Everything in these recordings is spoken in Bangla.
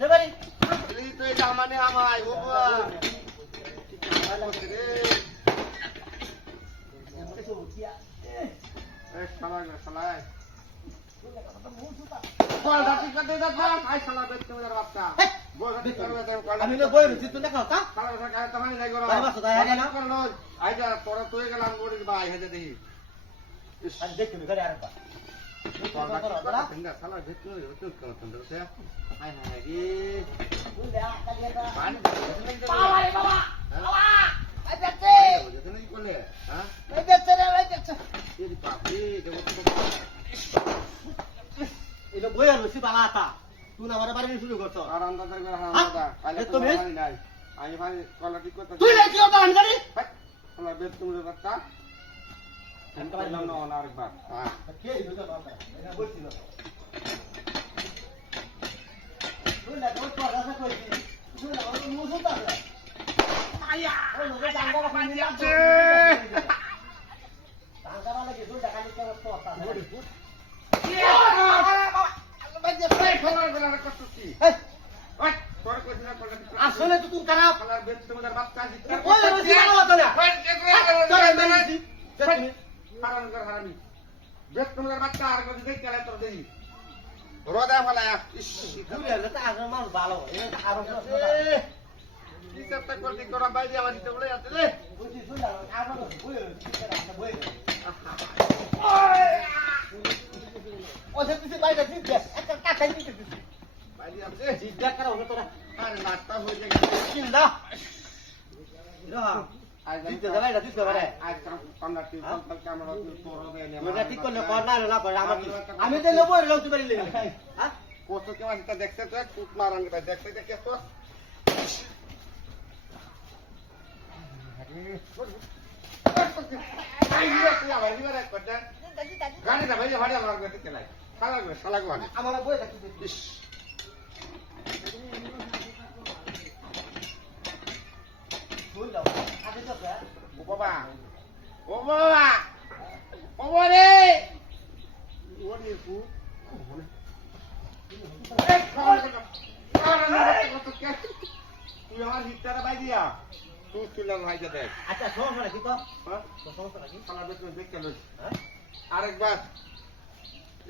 দেবারি এই তো এটা মানে আমায় ও বাবা এই শালা বল দাঁতি কাটে দাঁত না আই শালা বেত তুমি বাচ্চা বল দাঁতি কাটে দাঁত কল আমি না বই রুচি তুই দেখাও তা শালা কথা কাটে তোমায় নাই করো বাবা তো দাঁড়া না করলো আই যা পরে তুই গেলাম গড়ি ভাই হেদে দেখি আজ দেখ তুমি করে আরেকবার শালা বেত তুমি তুই কোন তোর সে হাই হাই রে বুঝলা কালিয়াটা পানি বাবা রে বাবা বাবা আই দেখতে বুঝতে নাই কোলে হ্যাঁ এই দেখতে রে এই দেখতে এই বাপরে দেবো এটা বই আর রুচি বালাটা তুই না আমারে বাড়ি শুরু করছ আর আন্দাজ করে হারামদাদা কালে তো ভাই নাই আমি ভাই কলা ঠিক করতে তুই না কি হতো আমি জানি শালা বেত তুমি বাচ্চা আমি কইলাম না অন আরেকবার হ্যাঁ কে এই দুটো বাবা এটা বলছিল তুই না তোর কথা কইছি তুই না আমার মুখ হতো আয়া ওই লোকে জাঙ্গা রাখা নিয়ে আছে জাঙ্গা মানে কি তুই দেখা নিতে করতে হতা আসলে তো তুমি খারাপ ওই রুচি বাবা তো না তোর মেরেছি তুই এলে তো আগের মানুষ ভালো এটা আরো বুঝি তুই না আরো বই বই ও যে তুই বাইরে দিতে একটা কাটাই দিতে দিতে জিজ্ঞা করা হলো তোরা চিন্তা দিতে যাবে এটা দিতে পারে এটা ঠিক করলে কর না না করে আমার আমি তো নেবো এলো তুই বাড়ি লেগে হ্যাঁ কত কেমন দেখতে তো কুট মারান দেখতে দেখে তো গাড়িটা ভাই ভাড়া লাগবে কেলাই লাগবে শালাক মানে আমার বই থাকি বই দাও আগে তো ও বাবা ও বাবা ও রে ও রে কু তুই আমার হিটটা বাই দিয়া তুই তুইলাম ভাই দেখ আচ্ছা সমস্যা নাকি তো হ্যাঁ সমস্যা নাকি শালা বেশ দেখতে লই হ্যাঁ আরেকবার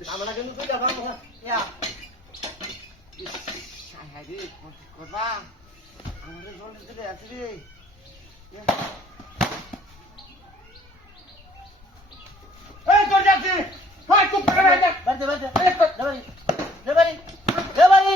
আমরা কিন্তু তুই যাবা ইয়া রে কথা আমাদের জল দিতে আছে রে এই তো যাচ্ছি হয় চুপ করে বাড়ি বাড়ি দেবারি দেবারি দেবারি